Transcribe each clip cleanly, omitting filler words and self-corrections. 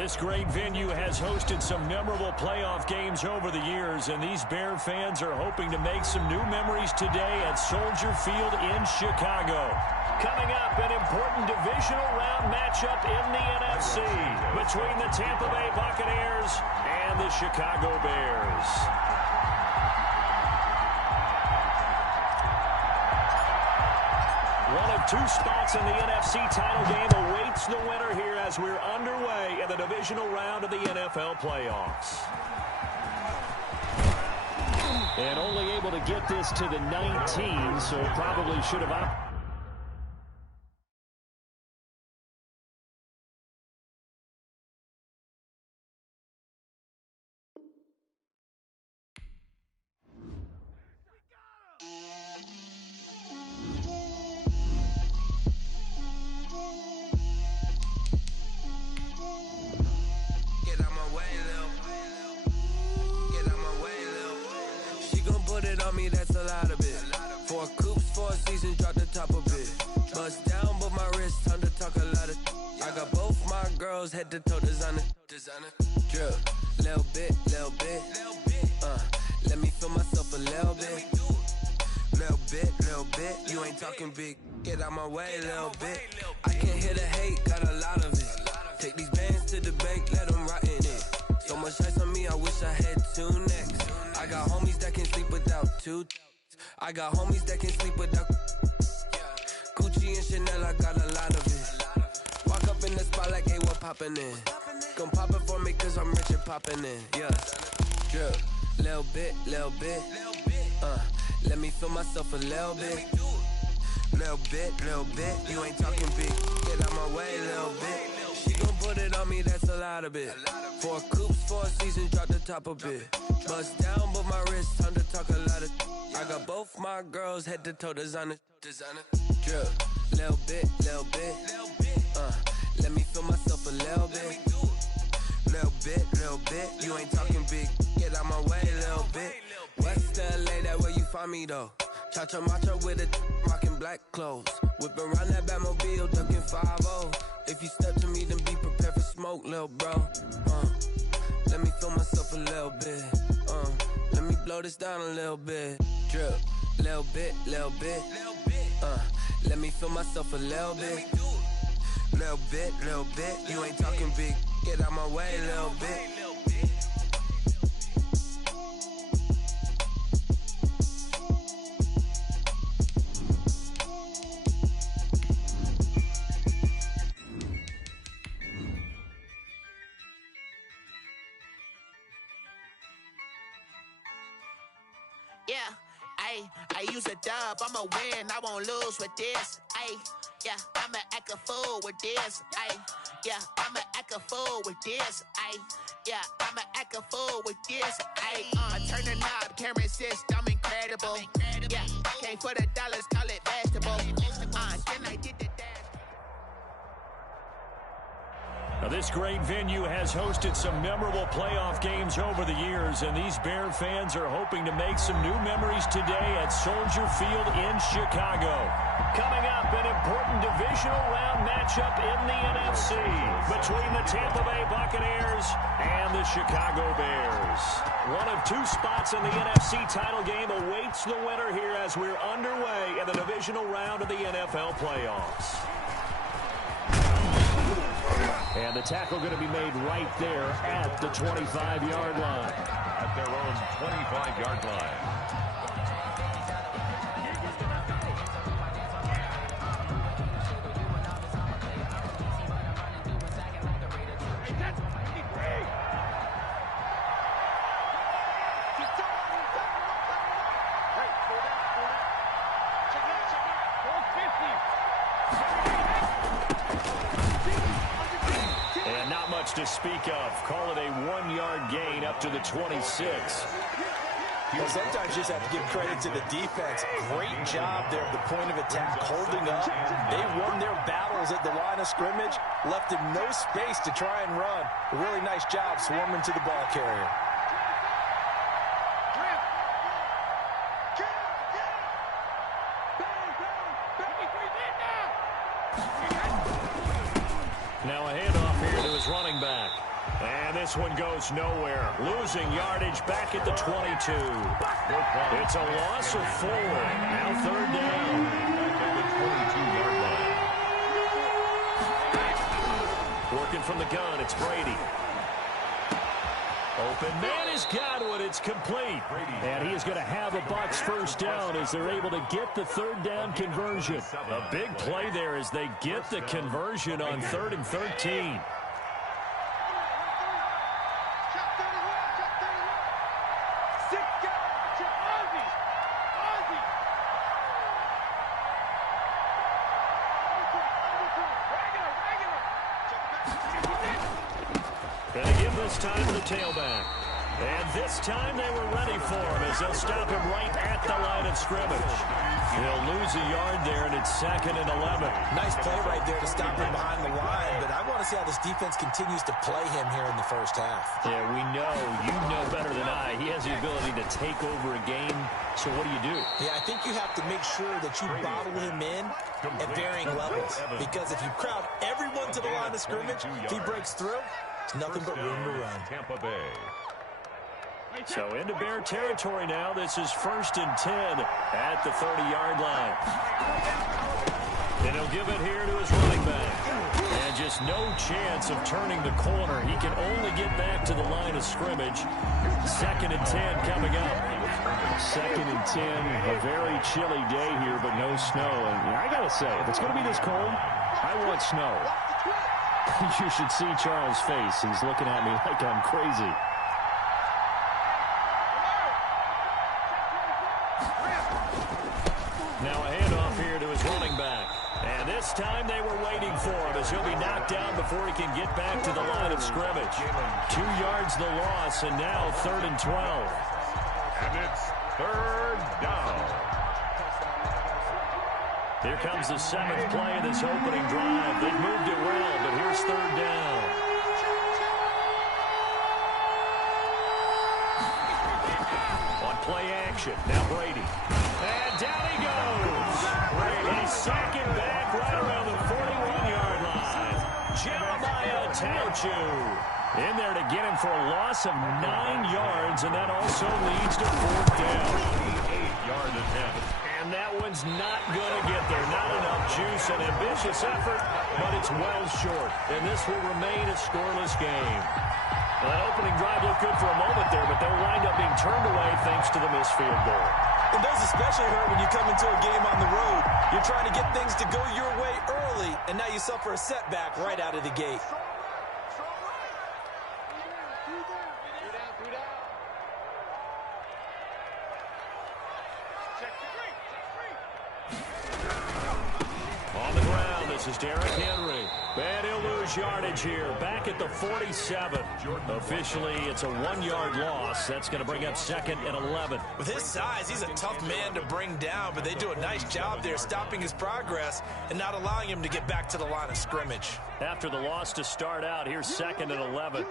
This great venue has hosted some memorable playoff games over the years, and these Bear fans are hoping to make some new memories today at Soldier Field in Chicago. Coming up, an important divisional round matchup in the NFC between the Tampa Bay Buccaneers and the Chicago Bears. One of two spots in the NFC title game awaits the winner here as we're underway in the divisional round of the NFL playoffs. And only able to get this to the 19, so probably should have... That's a lot of it. 4 coops, 4 seasons, drop the top of it. Bust down, but my wrist, time to talk a lot of. I got both my girls head to toe designer. Drip, little bit. Let me feel myself a little bit. Little bit. You ain't talking big. Get out my way, little bit. I can't hear the hate, got a lot of it. Take these bands to the bank, let them rot in it. So much ice on me, I wish I had 2 necks. I got homies that can sleep without 2. I got homies that can sleep without Gucci and Chanel, I got a lot of it. Walk up in the spot like, hey, what poppin' in? Come pop it for me cause I'm rich and poppin' in. Yeah, drip, little bit. Let me feel myself a little bit. Little bit. You ain't talking big. Get out my way, little bit. She gon' put it on me, that's a lot of it. 4 coops, 4 seasons, drop the top of it. Bust down, but my wrist, time to talk a lot of. I got both my girls head to toe designer. Drip, little bit. Let me feel myself a little bit. Little bit. You ain't talking big. Get out my way, little bit. West LA, that where you find me though. Cha-cha macha with it, rockin' black clothes. Whippin' around that Batmobile, duckin' 5-0. If you step to me, then be prepared for smoke, lil' bro. Let me feel myself a little bit. Let me blow this down a little bit. Drip, little bit. Let me feel myself a little bit. Little bit. You ain't talking big. Get out my way, little bit. Yeah, I use a dub, I'ma win, I won't lose with this. Yeah, I'ma act a fool with this. Yeah, I'ma act a fool with this. Yeah, I'ma act a fool with this. I turn the knob, can't resist, I'm incredible. Yeah, came for the dollars, call it vegetable. Then I did the dash. Now, this great venue has hosted some memorable playoff games over the years, and these Bear fans are hoping to make some new memories today at Soldier Field in Chicago. Coming up, an important divisional round matchup in the NFC between the Tampa Bay Buccaneers and the Chicago Bears. One of two spots in the NFC title game awaits the winner here as we're underway in the divisional round of the NFL playoffs. And the tackle going to be made right there at the 25-yard line. At their own 25-yard line. To speak of. Call it a 1-yard gain up to the 26. Well, sometimes you just have to give credit to the defense. Great job there at the point of attack, holding up. They won their battles at the line of scrimmage, left him no space to try and run. A really nice job swarming to the ball carrier. Now a handoff here to his running back. And this one goes nowhere. Losing yardage back at the 22. It's a loss of 4. Now third down. At the 22-yard line. Working from the gun, it's Brady. Open man has got one. It's complete. And he is going to have a Bucs first down as they're able to get the third down conversion. A big play there as they get the conversion on 3rd and 13. Going to give this time to the tailback. And this time they were ready for him as they'll stop him right at the line of scrimmage. He'll lose a yard there, and it's 2nd and 11. Nice play right there to stop him behind the line, but I want to see how this defense continues to play him here in the first half. Yeah, we know, you know better than I, he has the ability to take over a game. So what do? Yeah, I think you have to make sure that you bottle him in at varying levels, because if you crowd everyone to the line of scrimmage, if he breaks through, it's nothing but room to run. Tampa Bay. So into Bear territory now. This is 1st and 10 at the 30-yard line. And he'll give it here to his running back. And just no chance of turning the corner. He can only get back to the line of scrimmage. 2nd and 10 coming up. 2nd and 10, a very chilly day here, but no snow. And I got to say, if it's going to be this cold, I want snow. You should see Charles' face. He's looking at me like I'm crazy. Now a handoff here to his running back. And this time they were waiting for him as he'll be knocked down before he can get back to the line of scrimmage. 2 yards the loss, and now 3rd and 12. And it's 3rd down. Here comes the 7th play of this opening drive. They've moved it well, but here's 3rd down. On play action, now Brady. And down he goes. They sack him back right around the 41-yard line. Jeremiah Tauchu in there to get him for a loss of 9 yards, and that also leads to 4th down. 8-yard attempt. And that one's not going to get there. Not enough juice, an ambitious effort, but it's well short. And this will remain a scoreless game. Well, that opening drive looked good for a moment there, but they'll wind up being turned away thanks to the missed field goal. It does especially hurt when you come into a game on the road. You're trying to get things to go your way early, and now you suffer a setback right out of the gate. On the ground, this is Derrick Henry. And he'll lose yardage here, back at the 47. Officially, it's a 1-yard loss. That's going to bring up 2nd and 11. With his size, he's a tough man to bring down, but they do a nice job there stopping his progress and not allowing him to get back to the line of scrimmage. After the loss to start out, here's 2nd and 11.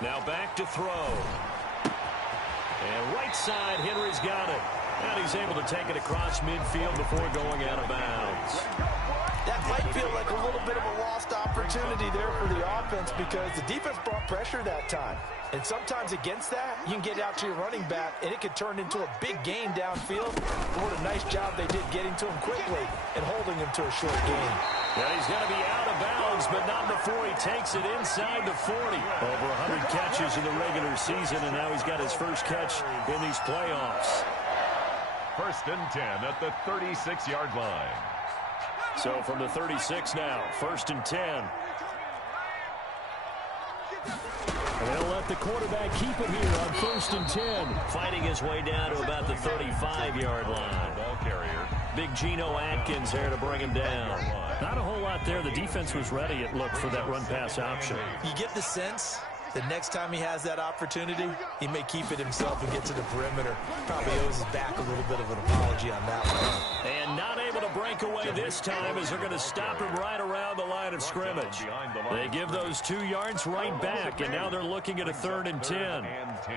Now back to throw. And right side, Henry's got it. And he's able to take it across midfield before going out of bounds. That might feel like a little bit of a lost opportunity there for the offense because the defense brought pressure that time. And sometimes against that, you can get out to your running back, and it could turn into a big gain downfield. What a nice job they did getting to him quickly and holding him to a short gain. Well, he's going to be out of bounds, but not before he takes it inside the 40. Over 100 catches in the regular season, and now he's got his first catch in these playoffs. 1st and 10 at the 36-yard line. So from the 36 now, 1st and 10. And they'll let the quarterback keep him here on 1st and 10. Fighting his way down to about the 35-yard line. Ball carrier. Big Geno Atkins there to bring him down. Not a whole lot there. The defense was ready, it looked, for that run-pass option. You get the sense the next time he has that opportunity, he may keep it himself and get to the perimeter. Probably owes his back a little bit of an apology on that one. And not able to break away this time as they're going to stop him right around the line of scrimmage. They give those 2 yards right back, and now they're looking at a 3rd and 10. And 10.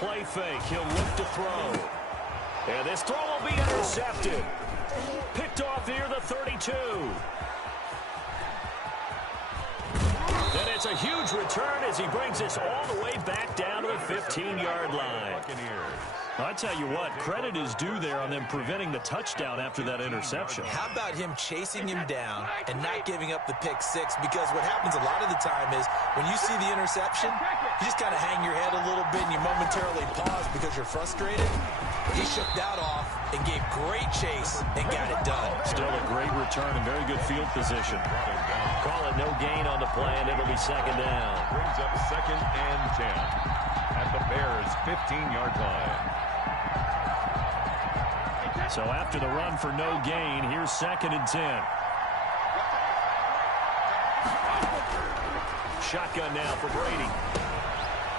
play fake. He'll look to throw. And this throw will be intercepted. Picked off near the 32. And it's a huge return as he brings this all the way back down to the 15-yard line. I tell you what, credit is due there on them preventing the touchdown after that interception. How about him chasing him down and not giving up the pick six? Because what happens a lot of the time is when you see the interception, you just kind of hang your head a little bit and you momentarily pause because you're frustrated. He shook that off and gave great chase and got it done. Still a great return and very good field position. Call it no gain on the play, and it'll be second down. Brings up 2nd and 10 at the Bears' 15-yard line. So after the run for no gain, here's 2nd and 10. Shotgun now for Brady.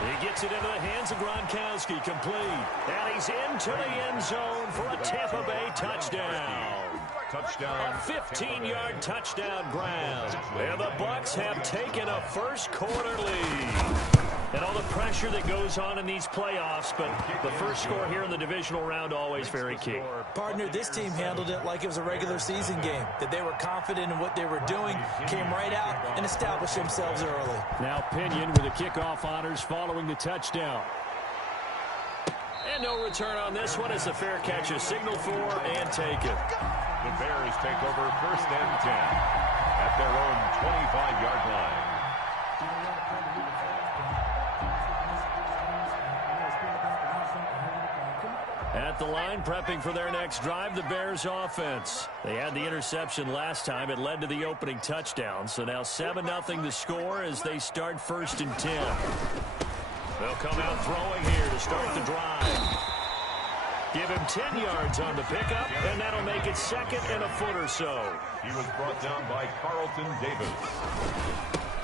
He gets it into the hands of Gronkowski, complete. And he's into the end zone for a Tampa Bay touchdown. Touchdown. A 15-yard touchdown ground. And the Bucs have taken a first-quarter lead. And all the pressure that goes on in these playoffs, but the first score here in the divisional round always very key. Partner, this team handled it like it was a regular season game, that they were confident in what they were doing, came right out and established themselves early. Now Pinion with the kickoff honors following the touchdown. And no return on this one as the fair catch is signaled for and taken. The Bears take over 1st and 10 at their own 25-yard line. At the line, prepping for their next drive, the Bears offense. They had the interception last time. It led to the opening touchdown. So now 7-0 the score as they start 1st and 10. They'll come out throwing here to start the drive. Give him 10 yards on the pickup, and that'll make it 2nd and a foot or so. He was brought down by Carlton Davis.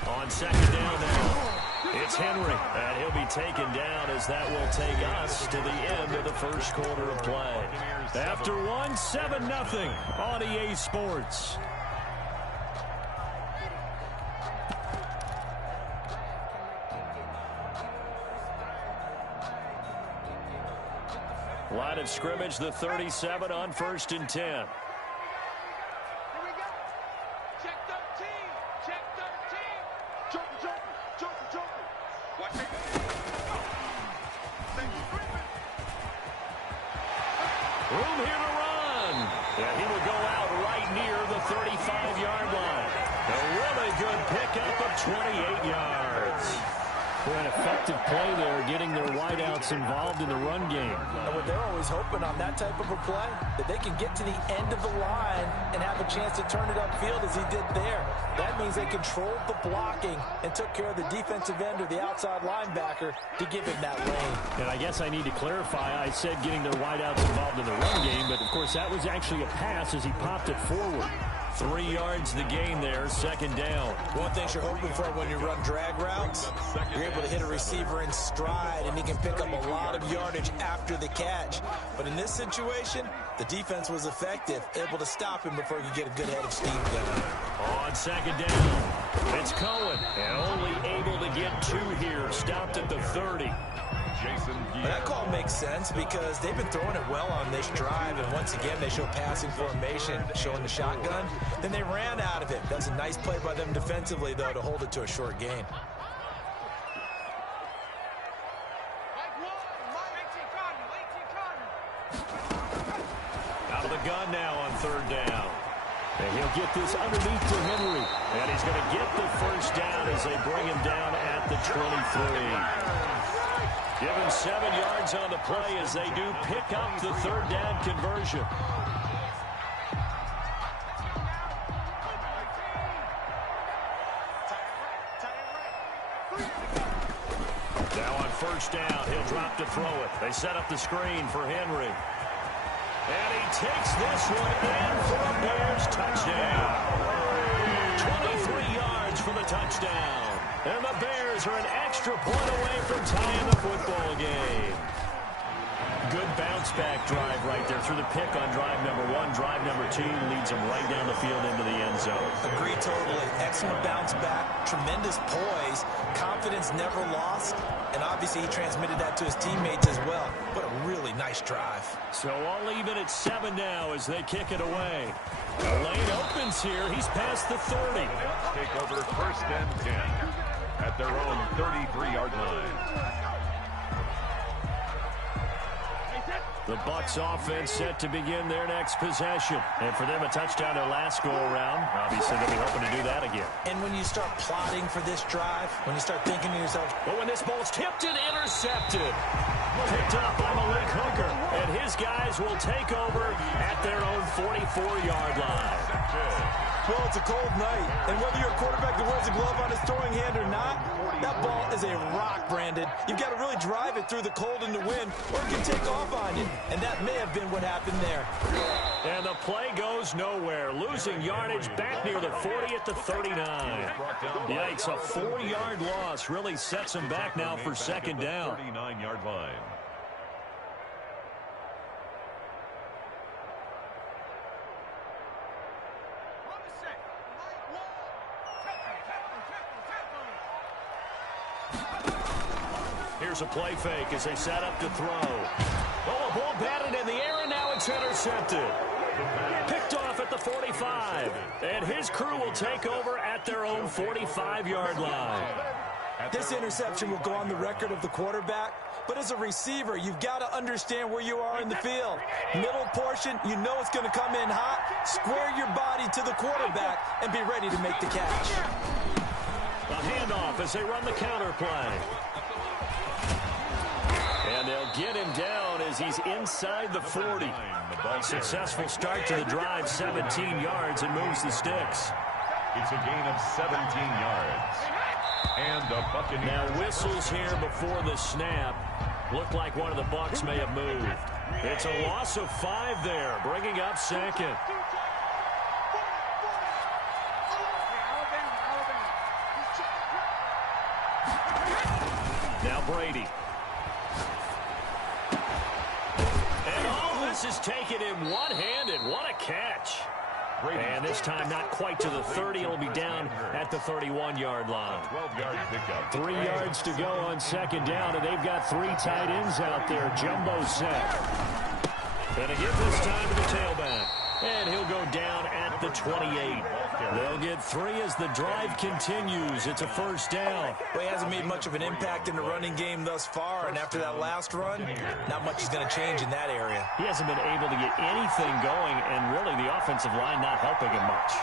On 2nd down now. It's Henry, and he'll be taken down as that will take us to the end of the first quarter of play. After one, 7-0 on EA Sports. Line of scrimmage, the 37 on 1st and 10. Room here to run. And he will go out right near the 35-yard line. A really good pickup of 28 yards. An effective play there, getting their wideouts involved in the run game. And what they're always hoping on that type of a play, that they can get to the end of the line and have a chance to turn it upfield as he did there. That means they controlled the blocking and took care of the defensive end or the outside linebacker to give him that lane. And I guess I need to clarify, I said getting their wideouts involved in the run game, but of course that was actually a pass as he popped it forward. 3 yards the gain there, 2nd down. One thing you're hoping for when you run drag routes, you're able to hit a receiver in stride, and he can pick up a lot of yardage after the catch. But in this situation, the defense was effective, able to stop him before he could get a good head of steam going. On 2nd down, it's Cohen, and only able to get 2 here, stopped at the 30. That call makes sense because they've been throwing it well on this drive, and once again they show passing formation, showing the shotgun. Then they ran out of it. That's a nice play by them defensively, though, to hold it to a short gain. Out of the gun now on 3rd down. And he'll get this underneath to Henry. And he's going to get the first down as they bring him down at the 23. Give him 7 yards on the play as they do pick up the 3rd down conversion. Now on 1st down, he'll drop to throw it. They set up the screen for Henry. And he takes this one in for a Bears touchdown. 23 yards for the touchdown. And the Bears are an extra point away from tying the football game. Good bounce bounce-back drive right there. Through the pick on drive number 1. Drive number 2 leads them right down the field into the end zone. Agree totally. Excellent bounce back. Tremendous poise. Confidence never lost. And obviously he transmitted that to his teammates as well. What a really nice drive. So all even at 7 now as they kick it away. The lane opens here. He's past the 30. Take over first and 10 at their own 33-yard line. The Bucs offense set to begin their next possession. And for them, a touchdown their last go-around. Obviously, they'll be hoping to do that again. And when you start plotting for this drive, when you start thinking to yourself, but when this ball's tipped and intercepted, picked up by Malik Hooker, and his guys will take over at their own 44-yard line. well, it's a cold night, and whether you're a quarterback that wears a glove on his throwing hand or not, that ball is a rock, Brandon. You've got to really drive it through the cold and the wind, or it can take off on you. And that may have been what happened there. And the play goes nowhere. Losing yardage back near the 40 at the 39. Yikes, a 4-yard loss really sets him back now for second down. 39-yard line. Here's a play fake as they set up to throw. Oh, a ball batted in the air, and now it's intercepted. Picked off at the 45. And his crew will take over at their own 45-yard line. This interception will go on the record of the quarterback, but as a receiver, you've got to understand where you are in the field. Middle portion, you know it's going to come in hot. Square your body to the quarterback and be ready to make the catch. A handoff as they run the counter play. And they'll get him down as he's inside the 40. A successful start to the drive, 17 yards, and moves the sticks. It's a gain of 17 yards. And the Buccaneers. Now whistles here before the snap. Looked like one of the Bucs may have moved. It's a loss of 5 there, bringing up second. Now Brady. This is taken in one-handed. What a catch. And this time not quite to the 30. It'll be down at the 31-yard line. 12-yard pickup. 3 yards to go on second down, and they've got 3 tight ends out there. Jumbo set. And again this time to the tailback. And he'll go down at the 28. They'll get 3 as the drive continues. It's a first down. Well, he hasn't made much of an impact in the running game thus far, and after that last run, not much is going to change in that area. He hasn't been able to get anything going, and really the offensive line not helping him much.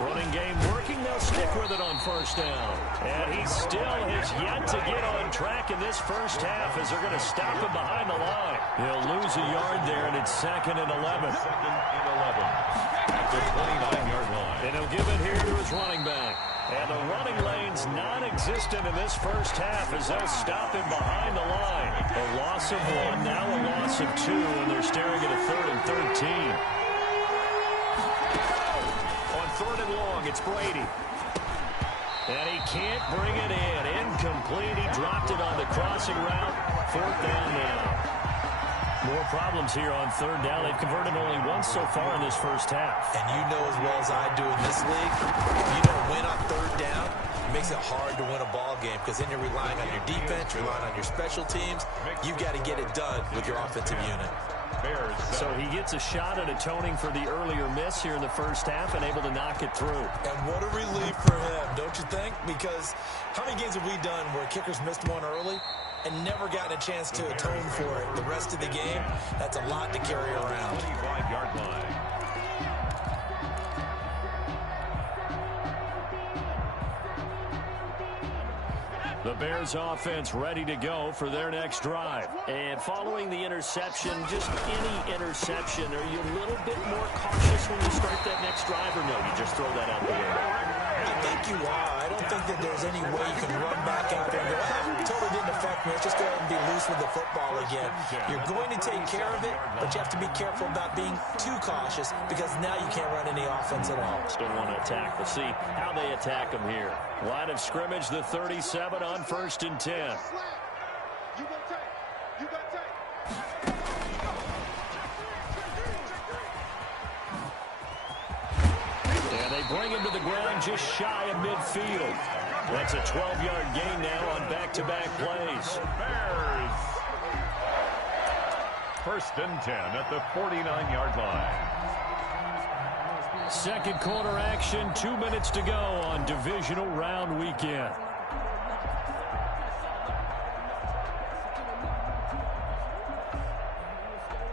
Running game working. They'll stick with it on first down. And he still has yet to get on track in this first half as they're going to stop him behind the line. He'll lose a yard there, and it's 2nd and 11. 2nd and 11 at the 29-yard line. And he'll give it here to his running back. And the running lane's non-existent in this first half as they'll stop him behind the line. A loss of 1, now a loss of 2, and they're staring at a 3rd and 13. On 3rd and long, it's Brady. And he can't bring it in. Incomplete. He dropped it on the crossing route. 4th down now. More problems here on 3rd down. They've converted only once so far in this first half. And you know as well as I do in this league, if you don't win on 3rd down, it makes it hard to win a ball game because then you're relying on your defense, relying on your special teams. You've got to get it done with your offensive unit. So he gets a shot at atoning for the earlier miss here in the first half and able to knock it through. And what a relief for him, don't you think? Because how many games have we done where kickers missed one early and never gotten a chance to atone for it the rest of the game? That's a lot to carry around. 25-yard line. The Bears offense ready to go for their next drive. And following the interception, just any interception, are you a little bit more cautious when you start that next drive, or no, you just throw that out the window? I think think you are. I don't think that there's any way you can run back out there and go, totally didn't affect me. Let's just go ahead and be loose with the football again. You're going to take care of it, but you have to be careful about being too cautious because now you can't run any offense at all. Still want to attack. We'll see how they attack them here. Line of scrimmage, the 37 on 1st and 10. And they bring him to the ground just shy of midfield. That's a 12-yard gain now on back-to-back plays. Bears. 1st and 10 at the 49-yard line. Second quarter action, 2 minutes to go on divisional round weekend.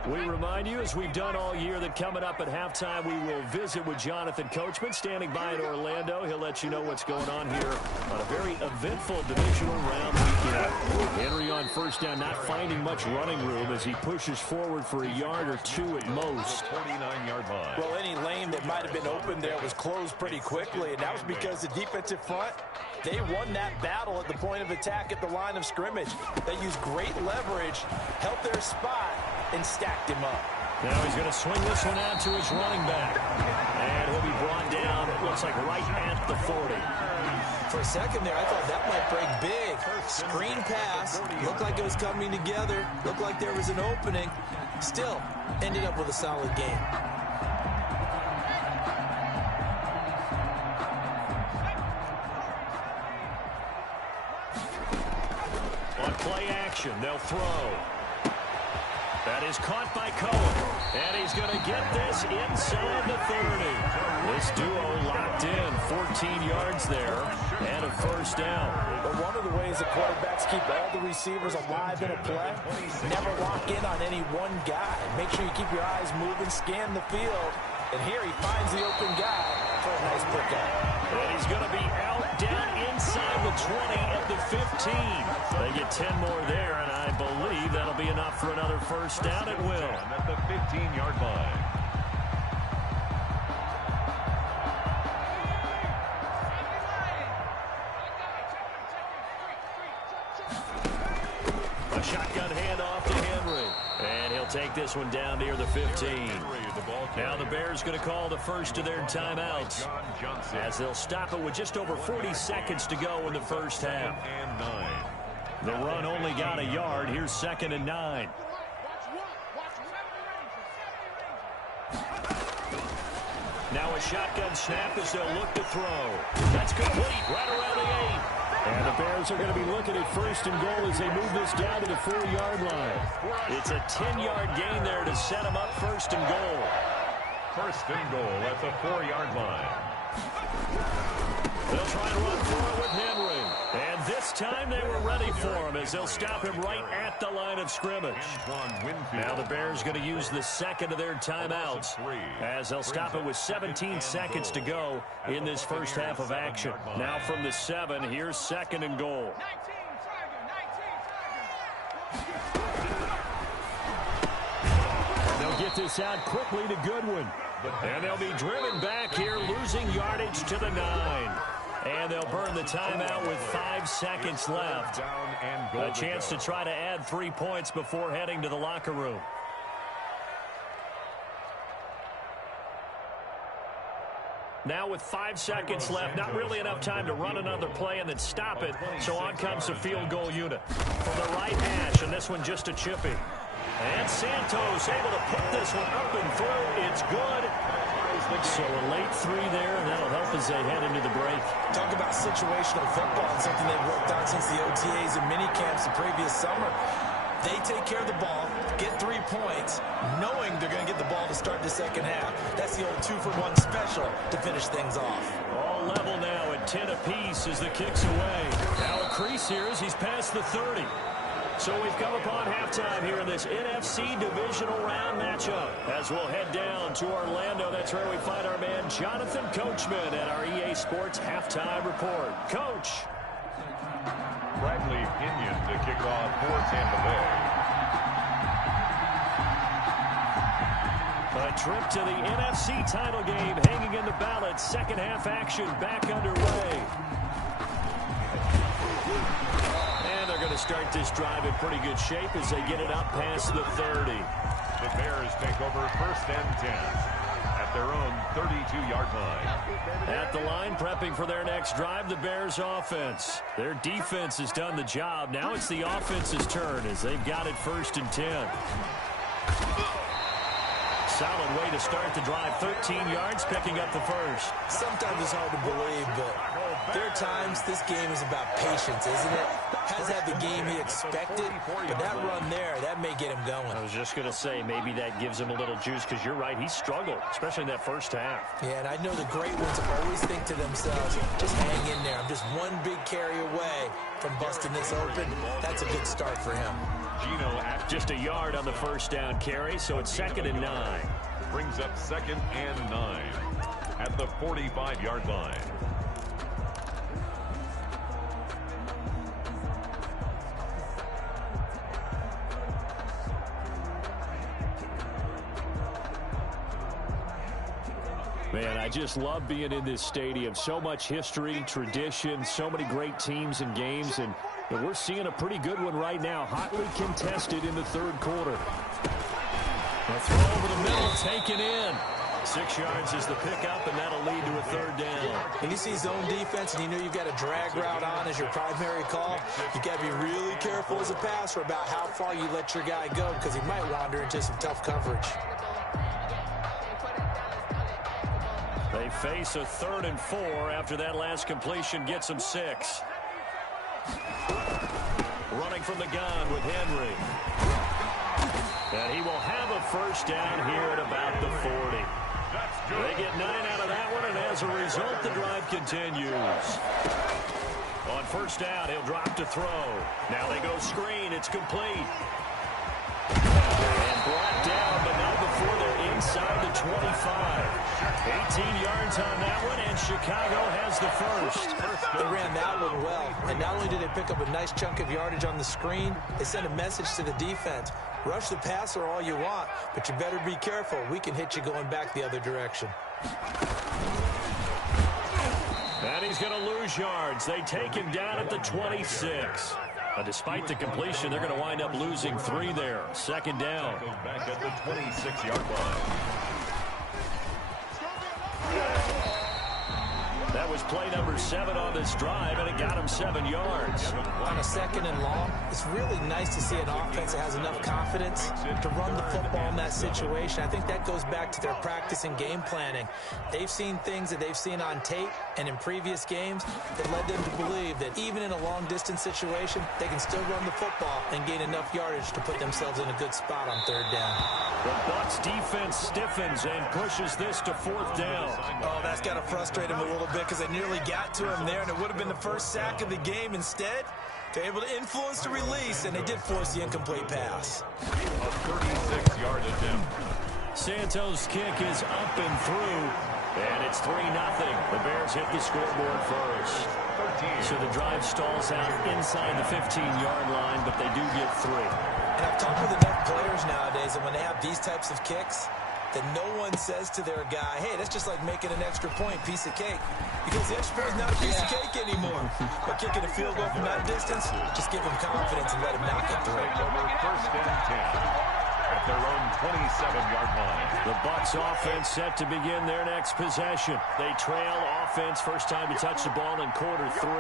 We remind you, as we've done all year, that coming up at halftime, we will visit with Jonathan Coachman, standing by in Orlando. He'll let you know what's going on here on a very eventful divisional round weekend. Henry on 1st down, not finding much running room as he pushes forward for a yard or two at most. 49-yard line. Well, any lane that might have been open there was closed pretty quickly, and that was because the defensive front, they won that battle at the point of attack at the line of scrimmage. They used great leverage, held their spot, and stacked him up. Now he's going to swing this one out to his running back. And he'll be brought down, it looks like right at the 40. For a second there, I thought that might break big. Screen pass, looked like it was coming together, looked like there was an opening. Still, ended up with a solid game. On play action, they'll throw. That is caught by Cohen, and he's going to get this inside the 30. This duo locked in, 14 yards there, and a 1st down. But one of the ways the quarterbacks keep all the receivers alive in a play, never lock in on any one guy. Make sure you keep your eyes moving, scan the field, and here he finds the open guy for a nice pickup. And he's going to be out down inside the 20 at the 15. They get 10 more there, and I believe that'll be enough for another 1st down at will. At the 15-yard line. A shotgun handoff to Henry. And he'll take this one down near the 15. Now the Bears going to call the first of their timeouts as they'll stop it with just over 40 seconds to go in the 1st half. The run only got a yard. Here's 2nd and 9. Now a shotgun snap as they'll look to throw. That's complete right around the 8. And the Bears are going to be looking at 1st and goal as they move this down to the 4-yard line. It's a 10-yard gain there to set them up 1st and goal. 1st and goal at the 4-yard line. They'll try to run for it with Henry. And this time they were ready for him as they'll stop him right at the line of scrimmage. Now the Bears going to use the second of their timeouts as they'll stop it with 17 seconds to go in this 1st half of action. Now from the 7, here's 2nd and goal. And they'll get this out quickly to Goodwin. And they'll be driven back here, losing yardage to the 9. And they'll burn the timeout with 5 seconds left. A chance to try to add 3 points before heading to the locker room. Now with 5 seconds left, not really enough time to run another play and then stop it. So on comes the field goal unit from the right hash, and this one just a chippy. And Santos able to put this one up and through. It's good. So a late 3 there, and that'll help as they head into the break. Talk about situational football, and something they've worked on since the OTAs and mini camps the previous summer. They take care of the ball, get 3 points, knowing they're going to get the ball to start the 2nd half. That's the old 2-for-1 special to finish things off. All level now at 10 apiece as the kick's away. Now a crease here as he's past the 30. So we've come upon halftime here in this NFC divisional round matchup. As we'll head down to Orlando, that's where we find our man Jonathan Coachman at our EA Sports Halftime Report. Coach. Bradley Pinion to kick off for Tampa Bay. A trip to the NFC title game hanging in the balance. Second half action back underway. And they're going to start this drive in pretty good shape as they get it up past the 30. The Bears take over first and 10 at their own 32-yard line. At the line, prepping for their next drive, the Bears offense. Their defense has done the job. Now it's the offense's turn as they've got it first and 10. Solid way to start the drive. 13 yards, picking up the first. Sometimes it's hard to believe, but there are times this game is about patience, isn't it? Has had the game he expected, but that run there, that may get him going. I was just going to say, maybe that gives him a little juice, because you're right, he struggled, especially in that first half. Yeah, and I know the great ones always think to themselves, just hang in there. I'm just one big carry away from busting this open. That's a good start for him. Gino at just a yard on the first down carry, so it's 2nd and 9. Brings up 2nd and 9 at the 45-yard line. Man, I just love being in this stadium. So much history, tradition, so many great teams and games, and we're seeing a pretty good one right now. Hotly contested in the third quarter. A throw over the middle, taken in. 6 yards is the pickup, and that'll lead to a third down. When you see zone defense and you know you've got a drag route on as your primary call, you've got to be really careful as a passer about how far you let your guy go, because he might wander into some tough coverage. They face a 3rd and 4 after that last completion gets them 6. Running from the gun with Henry. And he will have a first down here at about the 40. They get 9 out of that one, and as a result, the drive continues. On first down, he'll drop to throw. Now they go screen. It's complete. And brought down, but not before they're inside the 25. 18 yards on that one, and Chicago has the first. They ran that one well, and not only did they pick up a nice chunk of yardage on the screen, they sent a message to the defense. Rush the passer all you want, but you better be careful. We can hit you going back the other direction. And he's going to lose yards. They take him down at the 26. Despite the completion, they're going to wind up losing 3 there. 2nd down. Back at the 26-yard line. That was play number 7 on this drive, and it got him 7 yards. On a 2nd and long, it's really nice to see an offense that has enough confidence to run the football in that situation. I think that goes back to their practice and game planning. They've seen things that they've seen on tape and in previous games that led them to believe that even in a long-distance situation, they can still run the football and gain enough yardage to put themselves in a good spot on 3rd down. The Bucs defense stiffens and pushes this to 4th down. Oh, that's got to frustrate him a little bit, because they nearly got to him there, and it would have been the first sack of the game. Instead, they're able to influence the release, and they did force the incomplete pass. A 36-yard attempt. Santos' kick is up and through, and it's 3-0. The Bears hit the scoreboard first. So the drive stalls out inside the 15-yard line, but they do get 3. And I've talked with enough players nowadays, and when they have these types of kicks, that no one says to their guy, hey, that's just like making an extra point, piece of cake. Because the extra point is not a piece of cake anymore. But kicking a field goal from that distance, just give him confidence and let him knock it through. Over first and 10 at their own 27-yard line. The Bucs offense set to begin their next possession. They trail offense, first time to touch the ball in quarter 3,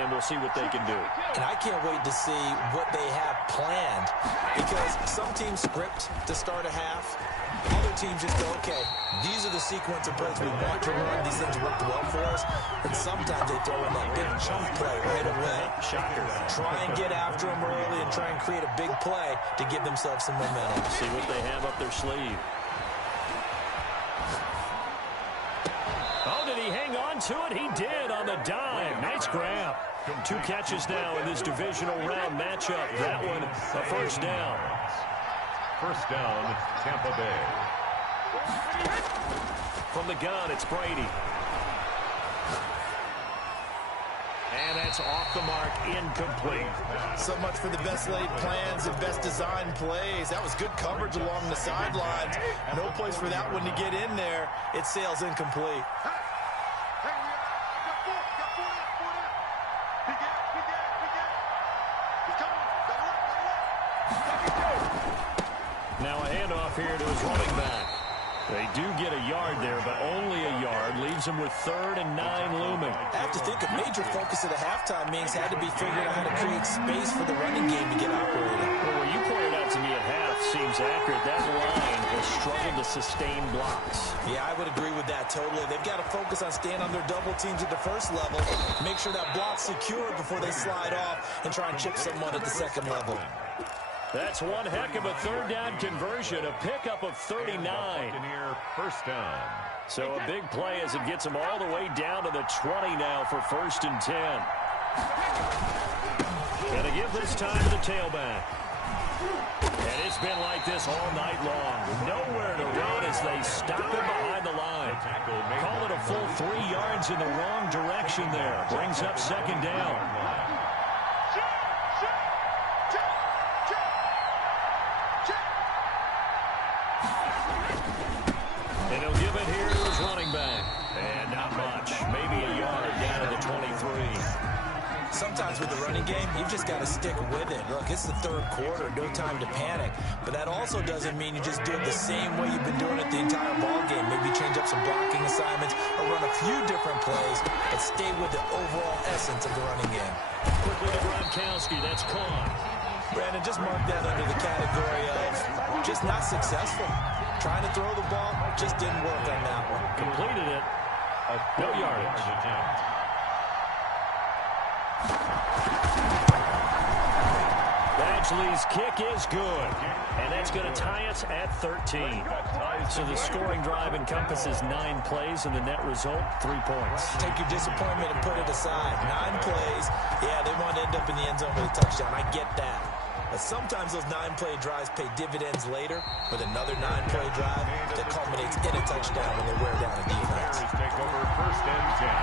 and we'll see what they can do. And I can't wait to see what they have planned, because some teams script to start a half. Other teams just go, okay, these are the sequence of plays we want to run. These things worked well for us. And sometimes they throw in that big chunk play right away. Shocker. Try and get after them early and try and create a big play to give themselves some momentum. See what they have up their sleeve. Oh, did he hang on to it? He did on the dive. Nice grab. 2 catches now in this divisional round matchup. That one, a first down. First down, Tampa Bay. From the gun, it's Brady. And that's That's off the mark, incomplete. So much for the best laid plans and best designed plays. That was good coverage along the sidelines. No place for that one to get in there. It sails incomplete. Now a handoff here to his running back. They do get a yard there, but only a yard. Leaves him with 3rd and 9 looming. I have to think a major focus of the halftime meetings had to be figuring out how to create space for the running game to get operating. Well, what you pointed out to me at half seems accurate. That line has struggled to sustain blocks. Yeah, I would agree with that totally. They've got to focus on staying on their double teams at the first level, make sure that block's secure before they slide off and try and chip someone at the second level. That's one heck of a 3rd down conversion, a pickup of 39. First down. So a big play as it gets him all the way down to the 20 now for 1st and 10. Gonna give this time to the tailback. And it's been like this all night long. Nowhere to run as they stop him behind the line. Call it a full 3 yards in the wrong direction there. Brings up 2nd down. And he'll give it here to his running back. And not much. Maybe a yard down to the 23. Sometimes with the running game, you've just got to stick with it. Look, it's the 3rd quarter, no time to panic. But that also doesn't mean you just do it the same way you've been doing it the entire ball game. Maybe change up some blocking assignments or run a few different plays, but stay with the overall essence of the running game. Quickly to Gronkowski. That's caught. Brandon, just mark that under the category of just not successful. Trying to throw the ball just didn't work on that one. Completed it. No yardage. Badgley's kick is good. And that's going to tie us at 13. So the scoring drive encompasses 9 plays, and the net result, 3 points. Take your disappointment and put it aside. 9 plays. Yeah, they want to end up in the end zone with a touchdown. I get that. But sometimes those 9-play drives pay dividends later with another 9-play drive that culminates in a touchdown when they wear down a defense. Bears take over 1st and 10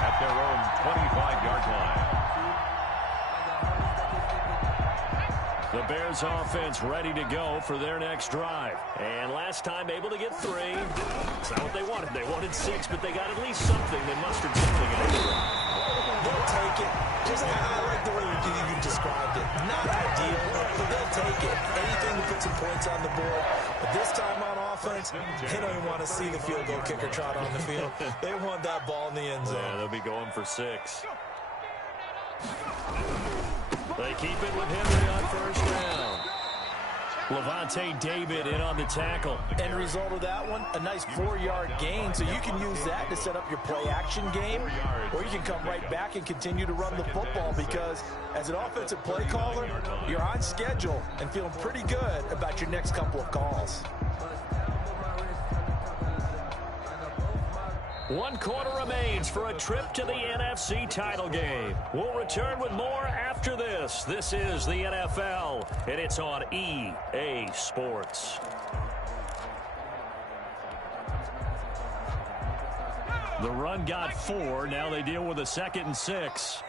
at their own 25-yard line. The Bears offense ready to go for their next drive. And last time able to get 3. It's not what they wanted. They wanted 6, but they got at least something. They mustered something out of it. They'll take it. Just I like the way you described it. Not ideal, but they'll take it. Anything to put some points on the board. But this time on offense, they don't even want to see the field goal kicker trot on the field. They want that ball in the end zone. Yeah, they'll be going for 6. They keep it with Henry on 1st down. Levante David in on the tackle. End result of that one, a nice 4-yard gain, so you can use that to set up your play-action game, or you can come right back and continue to run the football because as an offensive play caller, you're on schedule and feeling pretty good about your next couple of calls. 1 quarter remains for a trip to the NFC title game. We'll return with more after this. This is the NFL, and it's on EA Sports. The run got 4. Now they deal with a 2nd and 6.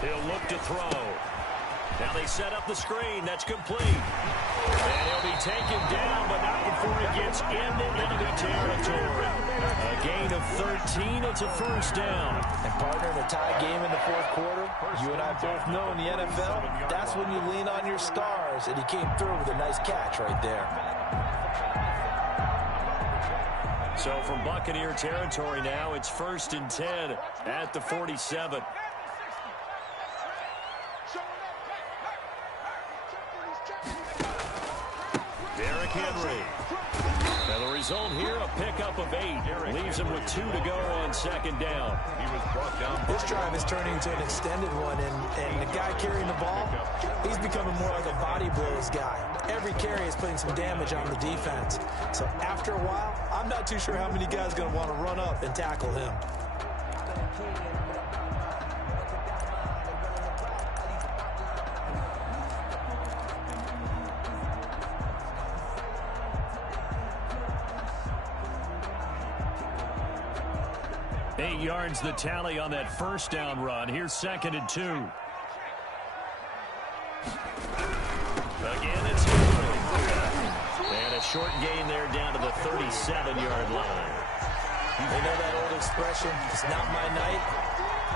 He'll look to throw. Now they set up the screen. That's complete. And he'll be taken down, but not before he gets into enemy territory. A gain of 13. It's a 1st down. And partner, in a tie game in the 4th quarter, you and I both know in the NFL, that's when you lean on your stars. And he came through with a nice catch right there. So from Buccaneer territory now, it's 1st and 10 at the 47. Derrick Henry. Now the result here, a pickup of 8. Leaves him with 2 to go on 2nd down. He was brought down. This drive is turning into an extended one, and the guy carrying the ball, he's becoming more like a body blows guy. Every carry is putting some damage on the defense. So after a while, I'm not too sure how many guys are going to want to run up and tackle him. 8 yards the tally on that first down run. Here's 2nd and 2. Again, it's Henry. And a short gain there down to the 37-yard line. You know that old expression, it's not my night.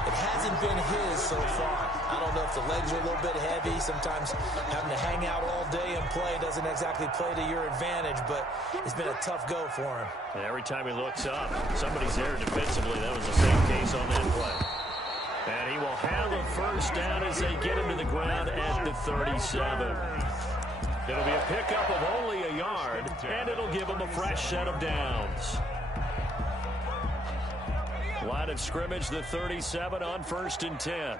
It hasn't been his so far. I don't know if the legs are a little bit heavy. Sometimes having to hang out all day and play doesn't exactly play to your advantage, but it's been a tough go for him. And every time he looks up, somebody's there defensively. That was the same case on that play. And he will have a first down as they get him to the ground at the 37. It'll be a pickup of only a yard, and it'll give him a fresh set of downs. Line of scrimmage, the 37 on 1st and 10.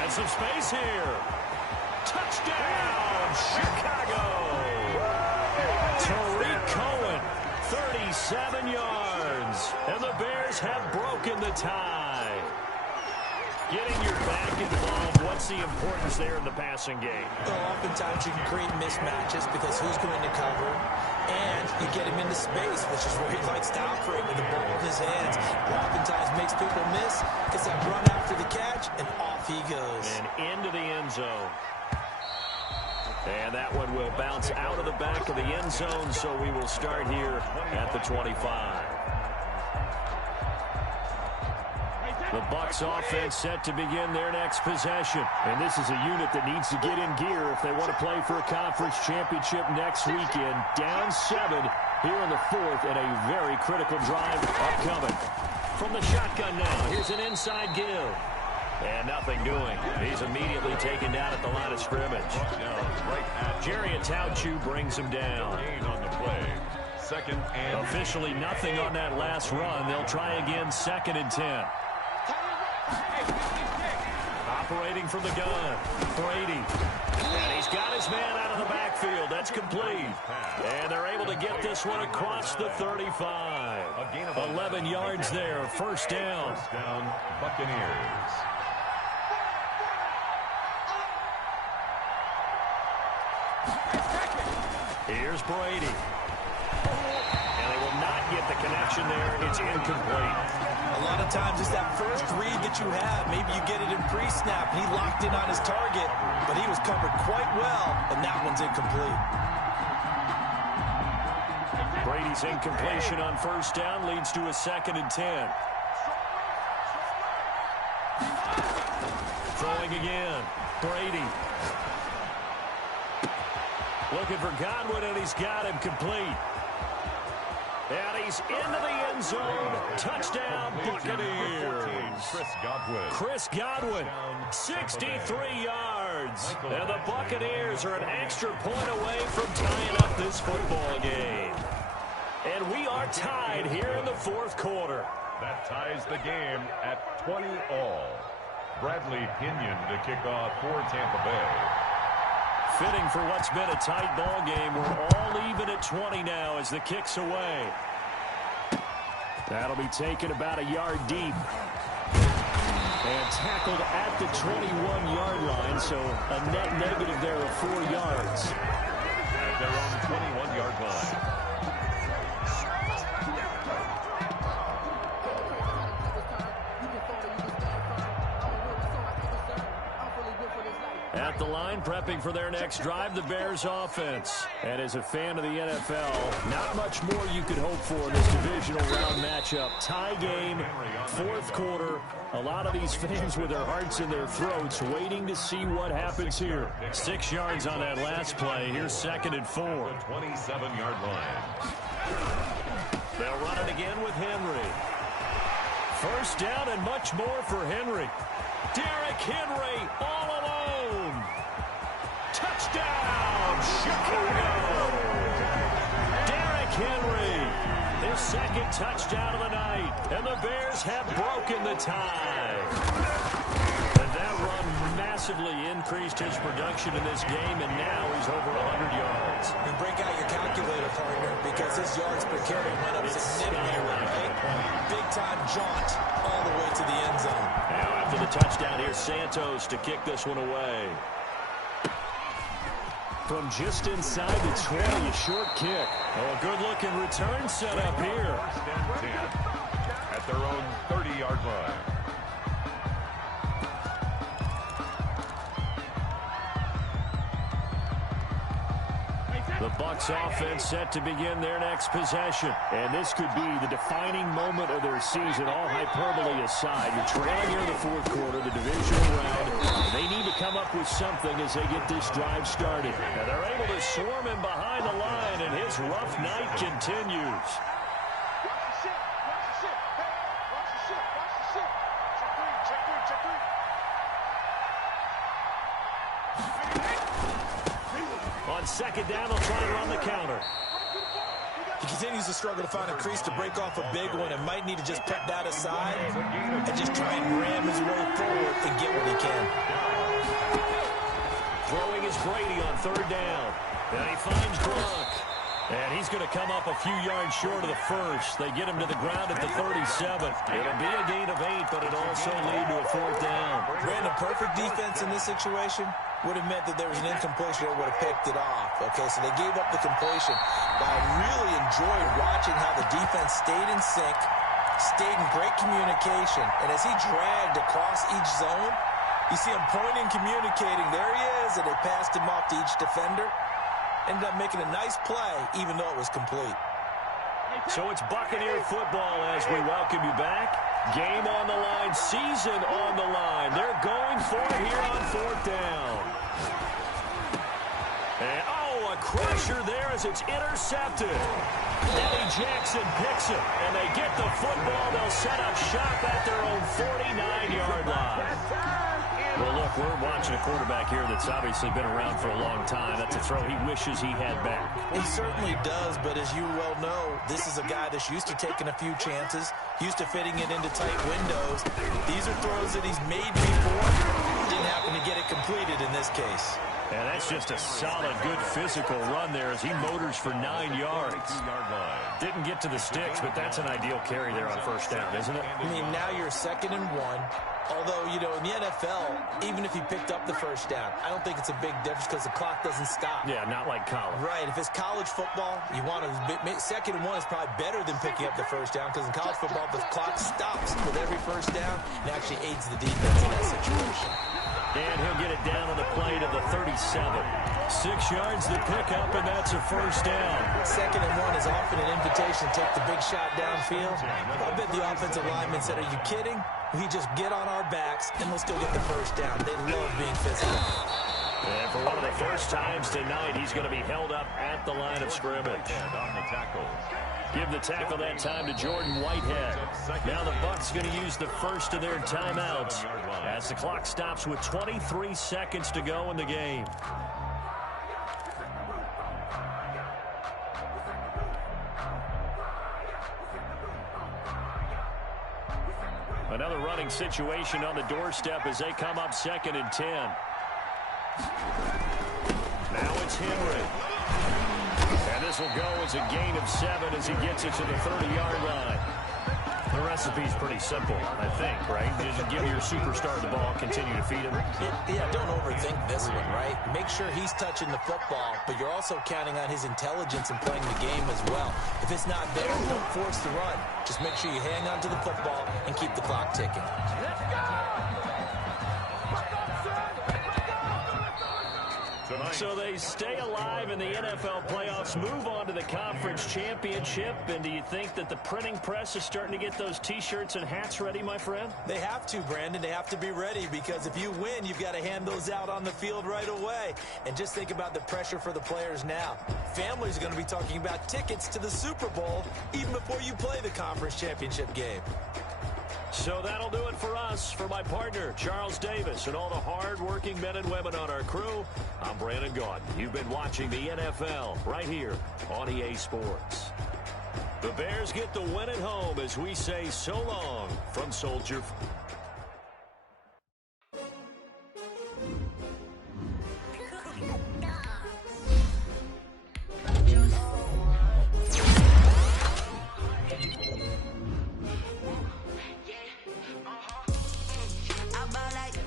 And some space here. Touchdown, Chicago. Tariq Cohen, 37 yards. And the Bears have broken the tie. Getting your back involved, what's the importance there in the passing game? Well, oftentimes you can create mismatches because who's going to cover, and you get him into space, which is where he likes to operate with the ball in his hands. Oftentimes makes people miss, gets that run after the catch, and off he goes. And into the end zone. And that one will bounce out of the back of the end zone, so we will start here at the 25. The Bucs offense set to begin their next possession. And this is a unit that needs to get in gear if they want to play for a conference championship next weekend. Down 7 here in the 4th, and a very critical drive upcoming. From the shotgun now, here's an inside give. And nothing doing. He's immediately taken down at the line of scrimmage. Jerry Atauchu brings him down. On the play. 2nd and officially nothing on that last run. They'll try again, 2nd and 10. Operating from the gun, Brady. And he's got his man out of the backfield. That's complete. And they're able to get this one across the 35. 11 yards there, first down. First down, Buccaneers. Here's Brady. And they will not get the connection there. It's incomplete. A lot of times it's that first read that you have. Maybe you get it in pre-snap, and he locked in on his target, but he was covered quite well, and that one's incomplete. Brady's incompletion on first down leads to a 2nd and 10. Throwing again. Brady. Looking for Godwin, and he's got him complete. And he's into the end zone. Touchdown, Buccaneers. Chris Godwin, 63 yards. And the Buccaneers are an extra point away from tying up this football game. And we are tied here in the 4th quarter. That ties the game at 20 all. Bradley Pinion to kick off for Tampa Bay. Fitting for what's been a tight ball game. We're all even at 20 now as the kick's away. That'll be taken about a yard deep. And tackled at the 21-yard line, so a net negative there of 4 yards. At their own 21-yard line. At the line, prepping for their next drive, the Bears offense. And as a fan of the NFL, not much more you could hope for in this divisional round matchup. Tie game, 4th quarter. A lot of these fans with their hearts in their throats waiting to see what happens here. 6 yards on that last play. Here's 2nd and 4. The 27-yard line. They'll run it again with Henry. First down and much more for Henry. Derrick Henry all alone. Touchdown, Chicago. Derrick Henry, his 2nd touchdown of the night. And the Bears have broken the tie. And that run massively increased his production in this game, and now he's over 100 yards. And break out your calculator, partner, because his yards per carry went up significantly, right? Big-time jaunt all the way to the end zone. Now after the touchdown, here's Santos to kick this one away. From just inside the 20, a short kick. Oh, a good-looking return set up here. First and 10 at their own 30-yard line. The Bucs offense set to begin their next possession. And this could be the defining moment of their season, all hyperbole aside. You're trailing here in the fourth quarter, the divisional round. They need to come up with something as they get this drive started. And they're able to swarm him behind the line, and his rough night continues. On second down, they'll try and run the counter. He continues to struggle to find a crease to break off a big one and might need to just put that aside and just try and ram his way forward and get what he can. Throwing is Brady on third down. And he finds Gronk. And he's going to come up a few yards short of the first. They get him to the ground at the 37. It'll be a gain of 8, but it'll also lead to a fourth down. Brandon, perfect defense in this situation would have meant that there was an incompletion that would have picked it off. Okay, so they gave up the completion. But I really enjoyed watching how the defense stayed in sync, stayed in great communication. And as he dragged across each zone, you see him pointing, communicating. There he is, and they passed him off to each defender. Ended up making a nice play, even though it was complete. So it's Buccaneer football as we welcome you back. Game on the line, season on the line. They're going for it here on fourth down. And, oh, a crusher there as it's intercepted. Eddie Jackson picks it, and they get the football. They'll set up shop at their own 49-yard line. Well, look, we're watching a quarterback here that's obviously been around for a long time. That's a throw he wishes he had back. He certainly does, but as you well know, this is a guy that's used to taking a few chances, used to fitting it into tight windows. These are throws that he's made before. Didn't happen to get it completed in this case. And that's just a solid, good physical run there as he motors for 9 yards. Didn't get to the sticks, but that's an ideal carry there on first down, isn't it? I mean, now you're 2nd and 1. Although, you know, in the NFL, even if he picked up the first down, I don't think it's a big difference because the clock doesn't stop. Yeah, not like college. Right. If it's college football, you want to 2nd and 1 is probably better than picking up the first down because in college football, the clock stops with every first down and actually aids the defense in that situation. And he'll get it down on the play to the 37. 6 yards to pick up, and that's a first down. 2nd and 1 is often an invitation to take the big shot downfield. I bet the offensive lineman said, are you kidding? We just get on our backs, and let's go get the first down. They love being physical. And for one of the first times tonight, he's going to be held up at the line of scrimmage. Give the tackle that time to Jordan Whitehead. Now the Bucs going to use the first of their timeouts as the clock stops with 23 seconds to go in the game. Another running situation on the doorstep as they come up 2nd and 10. Now it's Henry. And this will go as a gain of 7 as he gets it to the 30-yard line. The recipe's pretty simple, I think, right? Just give your superstar the ball, continue to feed him. Yeah, don't overthink this one, right? Make sure he's touching the football, but you're also counting on his intelligence in playing the game as well. If it's not there, don't force the run. Just make sure you hang on to the football and keep the clock ticking. Let's go! So they stay alive in the NFL playoffs, move on to the conference championship. And do you think that the printing press is starting to get those T-shirts and hats ready, my friend? They have to, Brandon. They have to be ready because if you win, you've got to hand those out on the field right away. And just think about the pressure for the players now. Families are going to be talking about tickets to the Super Bowl even before you play the conference championship game. So that'll do it for us. For my partner, Charles Davis, and all the hard-working men and women on our crew, I'm Brandon Gaudin. You've been watching the NFL right here on EA Sports. The Bears get the win at home as we say so long from Soldier Field.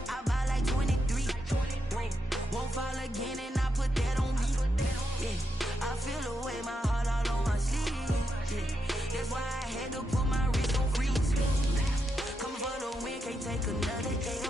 I ball like 23. Won't fall again and I put that on me. another day